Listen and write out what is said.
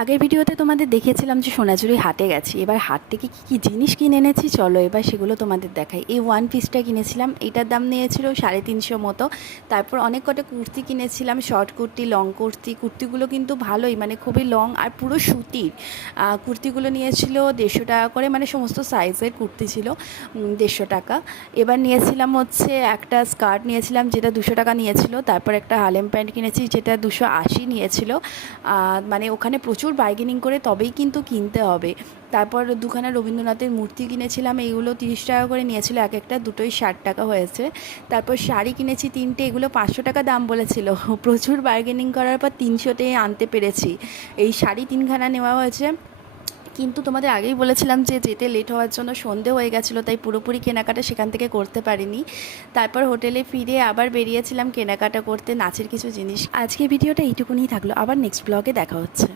আগের ভিডিওতে তোমাদের দেখিয়েছিলাম যে সোনাঝুরি হাটে গেছি। এবার হাট থেকে কী কী জিনিস কিনে এনেছি চলো এবার সেগুলো তোমাদের দেখাই। এই ওয়ান পিসটা কিনেছিলাম, এটার দাম নিয়েছিল 350 মতো। তারপর অনেক কটা কুর্তি কিনেছিলাম, শর্ট কুর্তি, লং কুর্তি। কুর্তিগুলো কিন্তু ভালোই, মানে খুবই লং আর পুরো সুতির। কুর্তিগুলো নিয়েছিল 150 টাকা করে, মানে সমস্ত সাইজের কুর্তি ছিল 150 টাকা। এবার নিয়েছিলাম হচ্ছে একটা স্কার্ট নিয়েছিলাম যেটা 200 টাকা নিয়েছিল। তারপর একটা হালেম প্যান্ট কিনেছি যেটা 280 নিয়েছিল। মানে ওখানে প্রচুর বার্গেনিং করে তবেই কিন্তু কিনতে হবে। তারপর দুখানা রবীন্দ্রনাথের মূর্তি কিনেছিলাম, এইগুলো 30 টাকা করে নিয়েছিল এক একটা, দুটোই 60 টাকা হয়েছে। তারপর শাড়ি কিনেছি 3টে, এগুলো 500 টাকা দাম বলেছিল। প্রচুর বার্গেনিং করার পর 300-তে আনতে পেরেছি। এই শাড়ি 3খানা নেওয়া হয়েছে। কিন্তু তোমাদের আগেই বলেছিলাম যে যেতে লেট হওয়ার জন্য সন্ধে হয়ে গেছিলো, তাই পুরোপুরি কেনাকাটা সেখান থেকে করতে পারিনি। তারপর হোটেলে ফিরে আবার বেরিয়েছিলাম কেনাকাটা করতে নাচের কিছু জিনিস। আজকে ভিডিওটা এইটুকুনি থাকলো, আবার নেক্সট ব্লগে দেখা হচ্ছে।